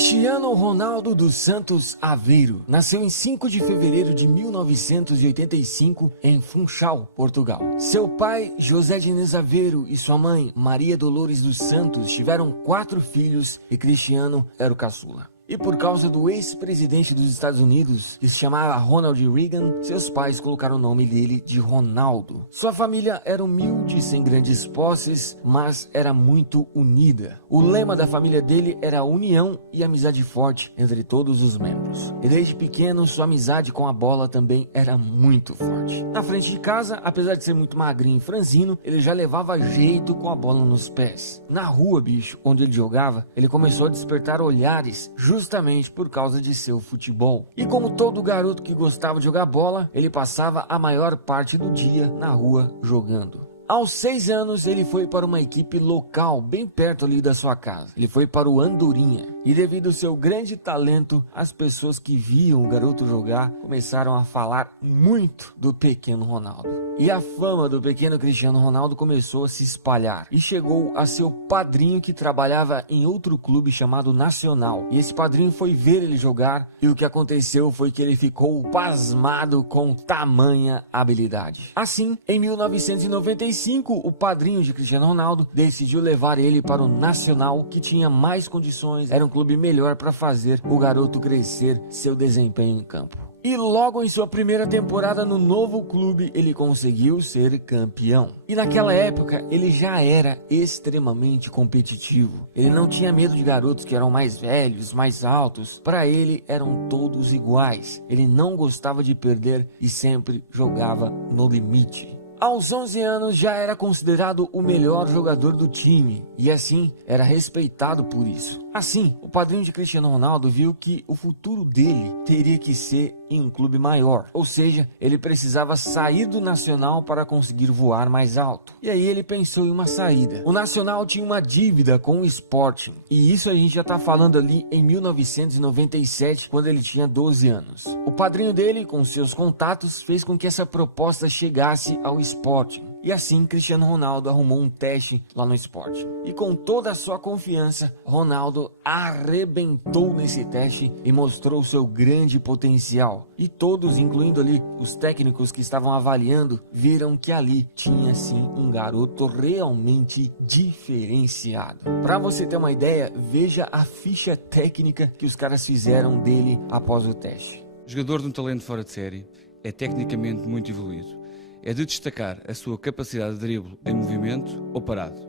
Cristiano Ronaldo dos Santos Aveiro nasceu em 5 de fevereiro de 1985 em Funchal, Portugal. Seu pai, José Diniz Aveiro, e sua mãe, Maria Dolores dos Santos, tiveram 4 filhos e Cristiano era o caçula. E por causa do ex-presidente dos Estados Unidos, que se chamava Ronald Reagan, seus pais colocaram o nome dele de Ronaldo. Sua família era humilde, sem grandes posses, mas era muito unida. O lema da família dele era união e amizade forte entre todos os membros. E desde pequeno, sua amizade com a bola também era muito forte. Na frente de casa, apesar de ser muito magrinho e franzino, ele já levava jeito com a bola nos pés. Na rua, bicho, onde ele jogava, ele começou a despertar olhares justamente por causa de seu futebol. E como todo garoto que gostava de jogar bola, ele passava a maior parte do dia na rua jogando. Aos 6 anos, ele foi para uma equipe local, bem perto ali da sua casa. Ele foi para o Andorinha. E devido ao seu grande talento, as pessoas que viam o garoto jogar começaram a falar muito do pequeno Ronaldo. E a fama do pequeno Cristiano Ronaldo começou a se espalhar. E chegou a seu padrinho, que trabalhava em outro clube chamado Nacional. E esse padrinho foi ver ele jogar. E o que aconteceu foi que ele ficou pasmado com tamanha habilidade. Assim, em 1995, o padrinho de Cristiano Ronaldo decidiu levar ele para o Nacional, que tinha mais condições, era um clube melhor para fazer o garoto crescer seu desempenho em campo. E logo em sua primeira temporada no novo clube, ele conseguiu ser campeão. E naquela época, ele já era extremamente competitivo. Ele não tinha medo de garotos que eram mais velhos, mais altos. Para ele, eram todos iguais. Ele não gostava de perder e sempre jogava no limite. Aos 11 anos já era considerado o melhor jogador do time e assim era respeitado por isso. Assim, o padrinho de Cristiano Ronaldo viu que o futuro dele teria que ser em um clube maior, ou seja, ele precisava sair do Nacional para conseguir voar mais alto. E aí ele pensou em uma saída. O Nacional tinha uma dívida com o Sporting, e isso a gente já está falando ali em 1997, quando ele tinha 12 anos. O padrinho dele, com seus contatos, fez com que essa proposta chegasse ao Sporting. E assim, Cristiano Ronaldo arrumou um teste lá no Sporting. E com toda a sua confiança, Ronaldo arrebentou nesse teste e mostrou seu grande potencial. E todos, incluindo ali os técnicos que estavam avaliando, viram que ali tinha sim um garoto realmente diferenciado. Para você ter uma ideia, veja a ficha técnica que os caras fizeram dele após o teste. Jogador de um talento fora de série, é tecnicamente muito evoluído. É de destacar a sua capacidade de drible em movimento ou parado.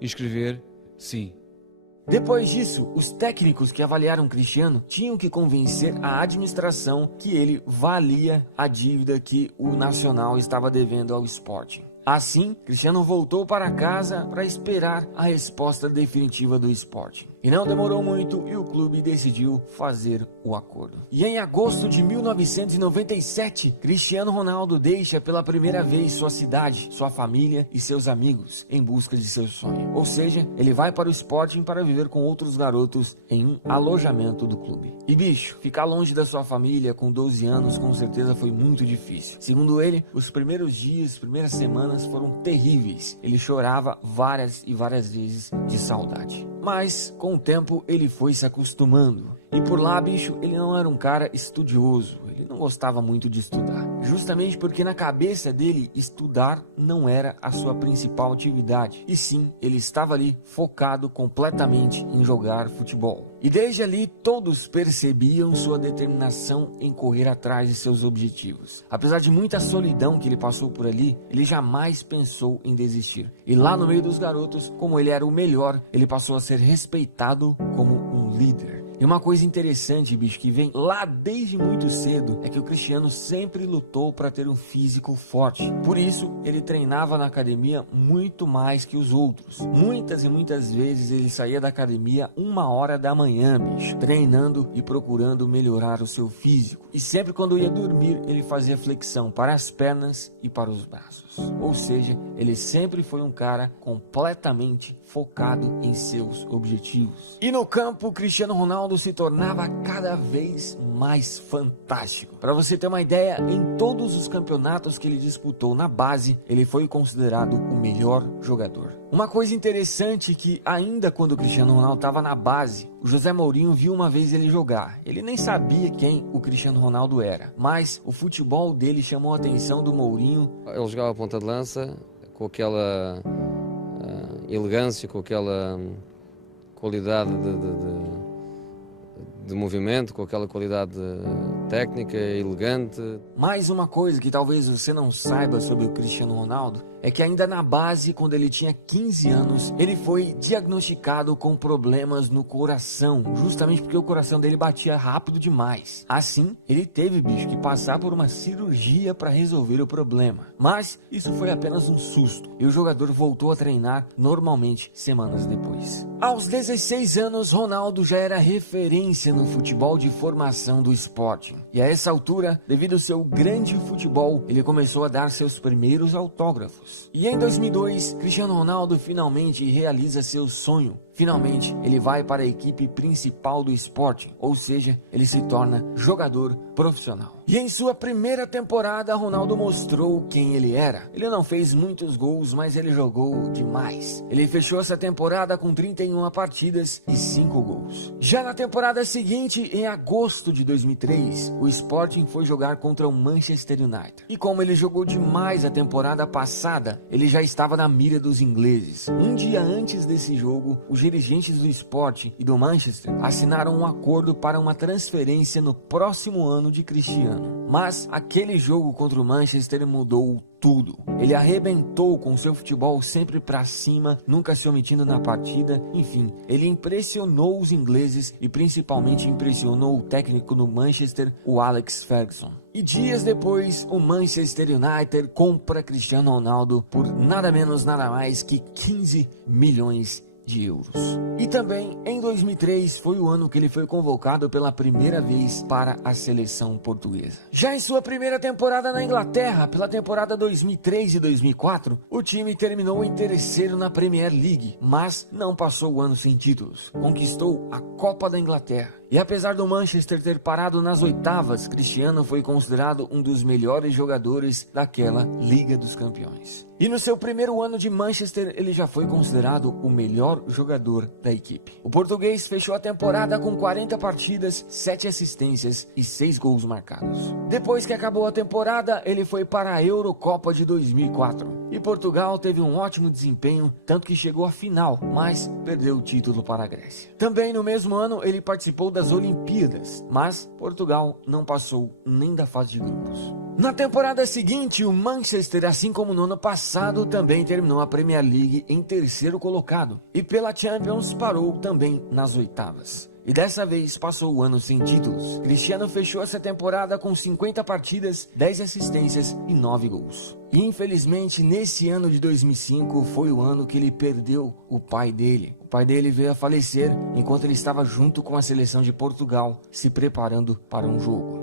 Inscrever, sim. Depois disso, os técnicos que avaliaram Cristiano tinham que convencer a administração que ele valia a dívida que o Nacional estava devendo ao Sporting. Assim, Cristiano voltou para casa para esperar a resposta definitiva do Sporting. E não demorou muito e o clube decidiu fazer o acordo. E em agosto de 1997, Cristiano Ronaldo deixa pela primeira vez sua cidade, sua família e seus amigos em busca de seu sonho. Ou seja, ele vai para o Sporting para viver com outros garotos em um alojamento do clube. E bicho, ficar longe da sua família com 12 anos com certeza foi muito difícil. Segundo ele, os primeiros dias, primeiras semanas foram terríveis. Ele chorava várias e várias vezes de saudade. Mas com o tempo ele foi se acostumando. E por lá, bicho, ele não era um cara estudioso, ele não gostava muito de estudar. Justamente porque na cabeça dele, estudar não era a sua principal atividade. E sim, ele estava ali focado completamente em jogar futebol. E desde ali, todos percebiam sua determinação em correr atrás de seus objetivos. Apesar de muita solidão que ele passou por ali, ele jamais pensou em desistir. E lá no meio dos garotos, como ele era o melhor, ele passou a ser respeitado como um líder. E uma coisa interessante, bicho, que vem lá desde muito cedo, é que o Cristiano sempre lutou para ter um físico forte. Por isso, ele treinava na academia muito mais que os outros. Muitas e muitas vezes ele saía da academia 1h da manhã, bicho, treinando e procurando melhorar o seu físico. E sempre quando ia dormir, ele fazia flexão para as pernas e para os braços. Ou seja, ele sempre foi um cara completamente focado em seus objetivos. E no campo, Cristiano Ronaldo Ronaldo se tornava cada vez mais fantástico. Para você ter uma ideia, em todos os campeonatos que ele disputou na base, ele foi considerado o melhor jogador. Uma coisa interessante que ainda quando o Cristiano Ronaldo estava na base, o José Mourinho viu uma vez ele jogar. Ele nem sabia quem o Cristiano Ronaldo era, mas o futebol dele chamou a atenção do Mourinho. Ele jogava a ponta de lança com aquela elegância, com aquela qualidade de movimento, com aquela qualidade técnica, elegante. Mais uma coisa que talvez você não saiba sobre o Cristiano Ronaldo é que ainda na base, quando ele tinha 15 anos, ele foi diagnosticado com problemas no coração, justamente porque o coração dele batia rápido demais. Assim, ele teve, que passar por uma cirurgia para resolver o problema. Mas isso foi apenas um susto e o jogador voltou a treinar normalmente semanas depois. Aos 16 anos, Ronaldo já era referência no futebol de formação do Sporting. E a essa altura, devido ao seu grande futebol, ele começou a dar seus primeiros autógrafos. E em 2002, Cristiano Ronaldo finalmente realiza seu sonho. Finalmente, ele vai para a equipe principal do Sporting, ou seja, ele se torna jogador profissional. E em sua primeira temporada, Ronaldo mostrou quem ele era. Ele não fez muitos gols, mas ele jogou demais. Ele fechou essa temporada com 31 partidas e 5 gols. Já na temporada seguinte, em agosto de 2003, o Sporting foi jogar contra o Manchester United. E como ele jogou demais a temporada passada, ele já estava na mira dos ingleses. Um dia antes desse jogo, os dirigentes do Sporting e do Manchester assinaram um acordo para uma transferência no próximo ano de Cristiano. Mas aquele jogo contra o Manchester mudou tudo. Ele arrebentou com seu futebol sempre para cima, nunca se omitindo na partida. Enfim, ele impressionou os ingleses e principalmente impressionou o técnico do Manchester, o Alex Ferguson. E dias depois, o Manchester United compra Cristiano Ronaldo por nada menos, nada mais que 15 milhões de euros. E também em 2003 foi o ano que ele foi convocado pela primeira vez para a seleção portuguesa. Já em sua primeira temporada na Inglaterra, pela temporada 2003 e 2004, o time terminou em terceiro na Premier League, mas não passou o ano sem títulos. Conquistou a Copa da Inglaterra. E apesar do Manchester ter parado nas oitavas, Cristiano foi considerado um dos melhores jogadores daquela Liga dos Campeões. E no seu primeiro ano de Manchester, ele já foi considerado o melhor jogador da equipe. O português fechou a temporada com 40 partidas, 7 assistências e 6 gols marcados. Depois que acabou a temporada, ele foi para a Eurocopa de 2004. E Portugal teve um ótimo desempenho, tanto que chegou à final, mas perdeu o título para a Grécia. Também no mesmo ano, ele participou das Olimpíadas, mas Portugal não passou nem da fase de grupos. Na temporada seguinte, o Manchester, assim como no ano passado, também terminou a Premier League em terceiro colocado e pela Champions parou também nas oitavas. E dessa vez passou o ano sem títulos. Cristiano fechou essa temporada com 50 partidas, 10 assistências e 9 gols. E infelizmente, nesse ano de 2005, foi o ano que ele perdeu o pai dele. O pai dele veio a falecer enquanto ele estava junto com a seleção de Portugal, se preparando para um jogo.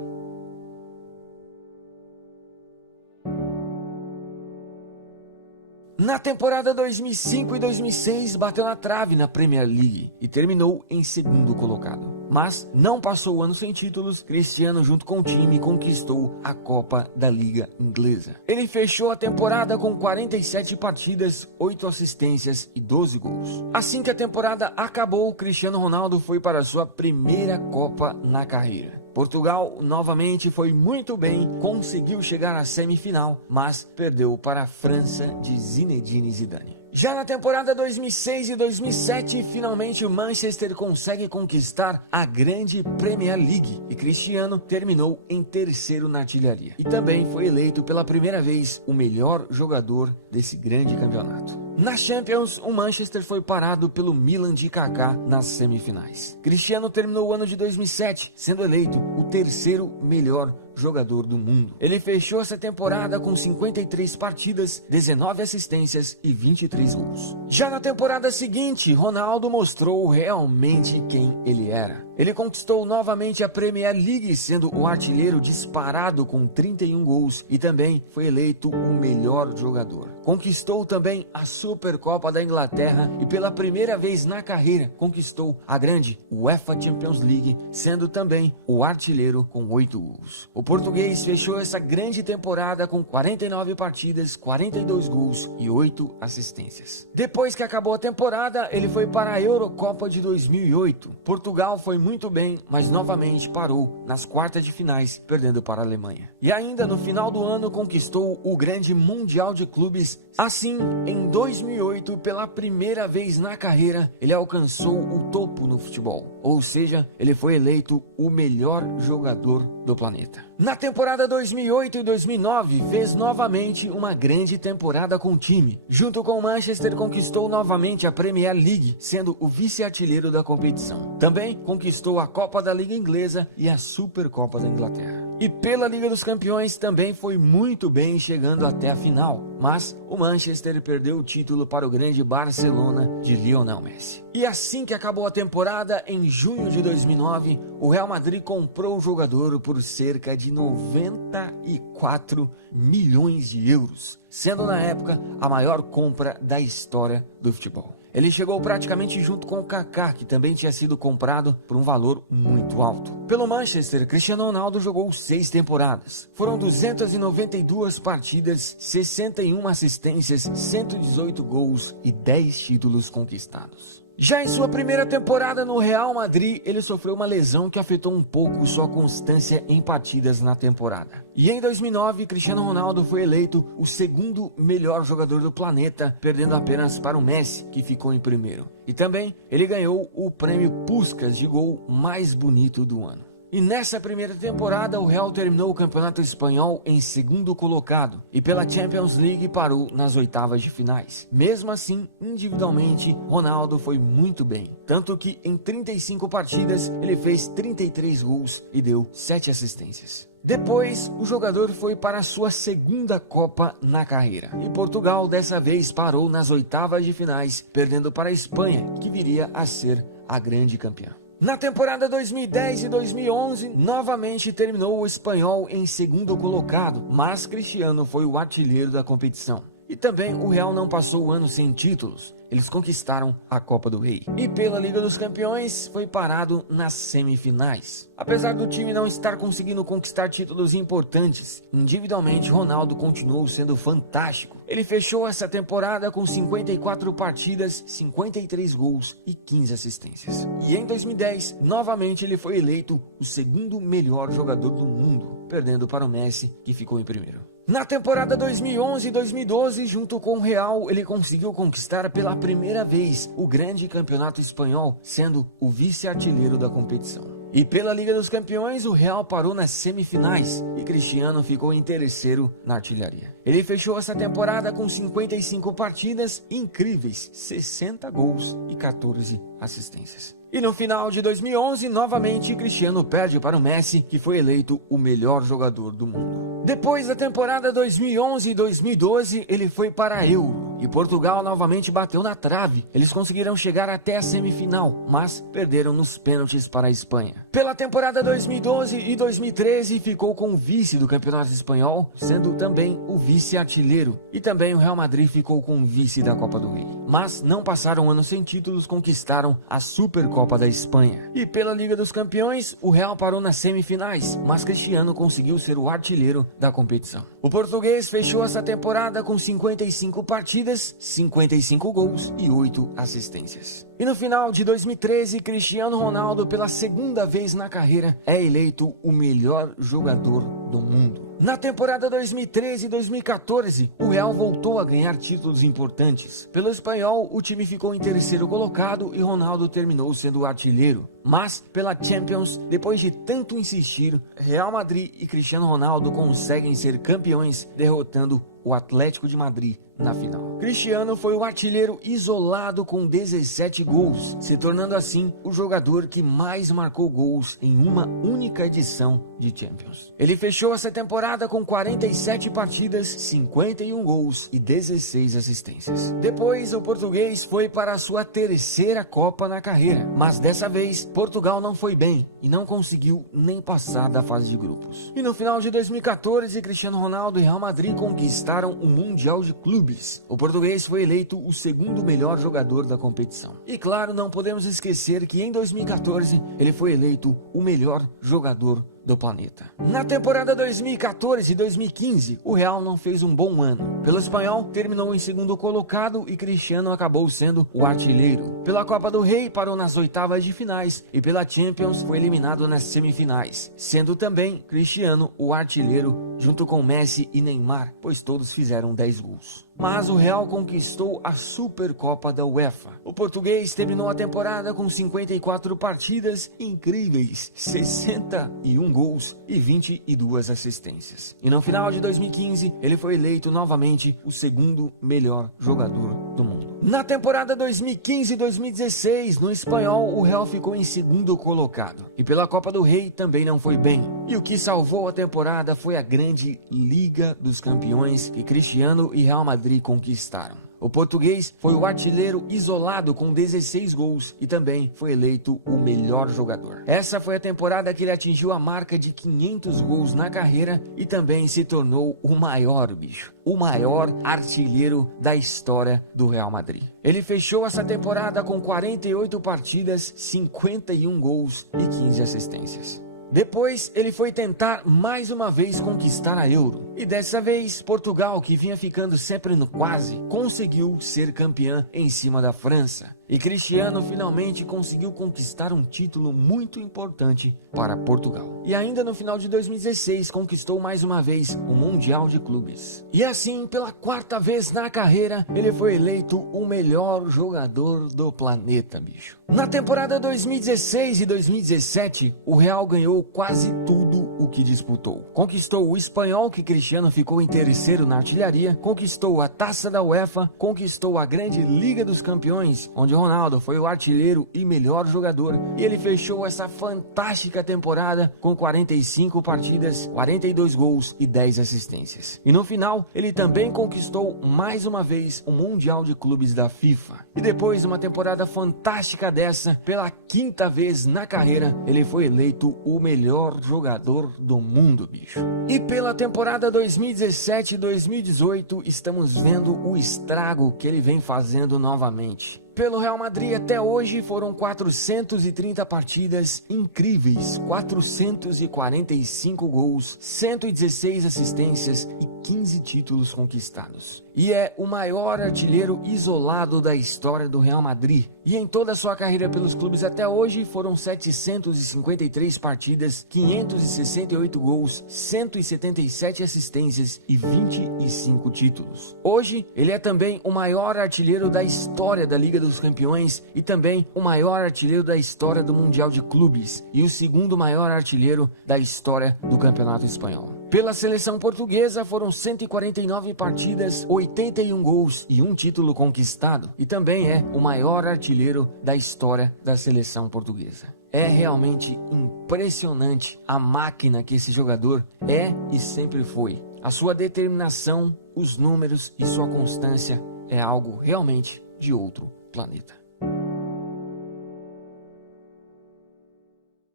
Na temporada 2005 e 2006, bateu na trave na Premier League e terminou em segundo colocado. Mas não passou o ano sem títulos. Cristiano, junto com o time, conquistou a Copa da Liga Inglesa. Ele fechou a temporada com 47 partidas, 8 assistências e 12 gols. Assim que a temporada acabou, Cristiano Ronaldo foi para a sua primeira Copa na carreira. Portugal novamente foi muito bem, conseguiu chegar à semifinal, mas perdeu para a França de Zinedine Zidane. Já na temporada 2006 e 2007, finalmente o Manchester consegue conquistar a grande Premier League e Cristiano terminou em terceiro na artilharia. E também foi eleito pela primeira vez o melhor jogador desse grande campeonato. Na Champions, o Manchester foi parado pelo Milan de Kaká nas semifinais. Cristiano terminou o ano de 2007, sendo eleito o terceiro melhor jogador do mundo. Ele fechou essa temporada com 53 partidas, 19 assistências e 23 gols. Já na temporada seguinte, Ronaldo mostrou realmente quem ele era. Ele conquistou novamente a Premier League, sendo o artilheiro disparado com 31 gols e também foi eleito o melhor jogador. Conquistou também a Supercopa da Inglaterra e pela primeira vez na carreira conquistou a grande UEFA Champions League, sendo também o artilheiro com 8 gols. O português fechou essa grande temporada com 49 partidas, 42 gols e 8 assistências. Depois que acabou a temporada, ele foi para a Eurocopa de 2008. Portugal foi muito bem, mas novamente parou nas quartas de finais, perdendo para a Alemanha. E ainda no final do ano conquistou o grande Mundial de Clubes. Assim, em 2008, pela primeira vez na carreira, ele alcançou o topo no futebol. Ou seja, ele foi eleito o melhor jogador do planeta. Na temporada 2008 e 2009, fez novamente uma grande temporada com o time. Junto com o Manchester, conquistou novamente a Premier League, sendo o vice-artilheiro da competição. Também conquistou a Copa da Liga Inglesa e a Supercopa da Inglaterra. E pela Liga dos Campeões também foi muito bem, chegando até a final. Mas o Manchester perdeu o título para o grande Barcelona de Lionel Messi. E assim que acabou a temporada, em junho de 2009, o Real Madrid comprou o jogador por cerca de 94 milhões de euros, sendo na época a maior compra da história do futebol. Ele chegou praticamente junto com o Kaká, que também tinha sido comprado por um valor muito alto. Pelo Manchester, Cristiano Ronaldo jogou 6 temporadas. Foram 292 partidas, 61 assistências, 118 gols e 10 títulos conquistados. Já em sua primeira temporada no Real Madrid, ele sofreu uma lesão que afetou um pouco sua constância em partidas na temporada. E em 2009, Cristiano Ronaldo foi eleito o segundo melhor jogador do planeta, perdendo apenas para o Messi, que ficou em primeiro. E também ele ganhou o prêmio Puskás de gol mais bonito do ano. E nessa primeira temporada, o Real terminou o Campeonato Espanhol em segundo colocado e pela Champions League parou nas oitavas de finais. Mesmo assim, individualmente, Ronaldo foi muito bem, tanto que em 35 partidas ele fez 33 gols e deu 7 assistências. Depois, o jogador foi para a sua segunda Copa na carreira. E Portugal dessa vez parou nas oitavas de finais, perdendo para a Espanha, que viria a ser a grande campeã. Na temporada 2010 e 2011, novamente terminou o Espanhol em segundo colocado, mas Cristiano foi o artilheiro da competição. E também o Real não passou o ano sem títulos. Eles conquistaram a Copa do Rei. E pela Liga dos Campeões foi parado nas semifinais. Apesar do time não estar conseguindo conquistar títulos importantes, individualmente Ronaldo continuou sendo fantástico. Ele fechou essa temporada com 54 partidas, 53 gols e 15 assistências. E em 2010, novamente ele foi eleito o segundo melhor jogador do mundo, perdendo para o Messi, que ficou em primeiro. Na temporada 2011 e 2012, junto com o Real, ele conseguiu conquistar pela primeira vez o grande campeonato espanhol, sendo o vice-artilheiro da competição. E pela Liga dos Campeões, o Real parou nas semifinais e Cristiano ficou em terceiro na artilharia. Ele fechou essa temporada com 55 partidas, incríveis 60 gols e 14 assistências. E no final de 2011, novamente, Cristiano perde para o Messi, que foi eleito o melhor jogador do mundo. Depois da temporada 2011 e 2012, ele foi para a Euro. E Portugal novamente bateu na trave. Eles conseguiram chegar até a semifinal, mas perderam nos pênaltis para a Espanha. Pela temporada 2012 e 2013, ficou com o vice do Campeonato Espanhol, sendo também o vice-artilheiro. E também o Real Madrid ficou com o vice da Copa do Rei. Mas não passaram um ano sem títulos, conquistaram a Supercopa da Espanha. E pela Liga dos Campeões, o Real parou nas semifinais, mas Cristiano conseguiu ser o artilheiro da competição. O português fechou essa temporada com 55 partidas, 55 gols e 8 assistências. E no final de 2013, Cristiano Ronaldo, pela segunda vez na carreira, é eleito o melhor jogador do mundo. Na temporada 2013 e 2014, o Real voltou a ganhar títulos importantes. Pelo espanhol, o time ficou em terceiro colocado e Ronaldo terminou sendo o artilheiro. Mas, pela Champions, depois de tanto insistir, Real Madrid e Cristiano Ronaldo conseguem ser campeões, derrotando o Atlético de Madrid na final. Cristiano foi o artilheiro isolado com 17 gols, se tornando assim o jogador que mais marcou gols em uma única edição de Champions. Ele fechou essa temporada com 47 partidas, 51 gols e 16 assistências. Depois, o português foi para a sua terceira Copa na carreira, mas dessa vez Portugal não foi bem e não conseguiu nem passar da fase de grupos. E no final de 2014, Cristiano Ronaldo e Real Madrid conquistaram o Mundial de Clubes. O português foi eleito o segundo melhor jogador da competição. E claro, não podemos esquecer que em 2014 ele foi eleito o melhor jogador do planeta. Na temporada 2014 e 2015, o Real não fez um bom ano. Pelo espanhol, terminou em segundo colocado e Cristiano acabou sendo o artilheiro. Pela Copa do Rei, parou nas oitavas de finais e pela Champions foi eliminado nas semifinais, sendo também Cristiano o artilheiro junto com Messi e Neymar, pois todos fizeram 10 gols. Mas o Real conquistou a Supercopa da UEFA. O português terminou a temporada com 54 partidas incríveis, 61 gols e 22 assistências. E no final de 2015, ele foi eleito novamente o segundo melhor jogador do mundo. Na temporada 2015 e 2016, no espanhol, o Real ficou em segundo colocado. E pela Copa do Rei também não foi bem. E o que salvou a temporada foi a grande Liga dos Campeões que Cristiano e Real Madrid conquistaram. O português foi o artilheiro isolado com 16 gols e também foi eleito o melhor jogador. Essa foi a temporada que ele atingiu a marca de 500 gols na carreira e também se tornou o maior artilheiro da história do Real Madrid. Ele fechou essa temporada com 48 partidas, 51 gols e 15 assistências. Depois, ele foi tentar mais uma vez conquistar a Euro. E dessa vez, Portugal, que vinha ficando sempre no quase, conseguiu ser campeã em cima da França. E Cristiano finalmente conseguiu conquistar um título muito importante para Portugal. E ainda no final de 2016, conquistou mais uma vez o Mundial de Clubes. E assim, pela quarta vez na carreira, ele foi eleito o melhor jogador do planeta, bicho. Na temporada 2016 e 2017, o Real ganhou quase tudo o que disputou. Conquistou o espanhol, que Cristiano ficou em terceiro na artilharia, conquistou a Taça da UEFA, conquistou a grande Liga dos Campeões, onde Ronaldo foi o artilheiro e melhor jogador, e ele fechou essa fantástica temporada com 45 partidas, 42 gols e 10 assistências. E no final, ele também conquistou mais uma vez o Mundial de Clubes da FIFA. E depois de uma temporada fantástica dessa, pela quinta vez na carreira, ele foi eleito o melhor jogador do mundo, bicho. E pela temporada 2017 e 2018, estamos vendo o estrago que ele vem fazendo novamente. Pelo Real Madrid até hoje foram 430 partidas incríveis, 445 gols, 116 assistências e 15 títulos conquistados. E é o maior artilheiro isolado da história do Real Madrid. E em toda a sua carreira pelos clubes até hoje foram 753 partidas, 568 gols, 177 assistências e 25 títulos. Hoje, ele é também o maior artilheiro da história da Liga dos Campeões e também o maior artilheiro da história do Mundial de Clubes e o segundo maior artilheiro da história do Campeonato Espanhol. Pela seleção portuguesa foram 149 partidas, 81 gols e um título conquistado, e também é o maior artilheiro da história da seleção portuguesa. É realmente impressionante a máquina que esse jogador é e sempre foi. A sua determinação, os números e sua constância é algo realmente de outro planeta.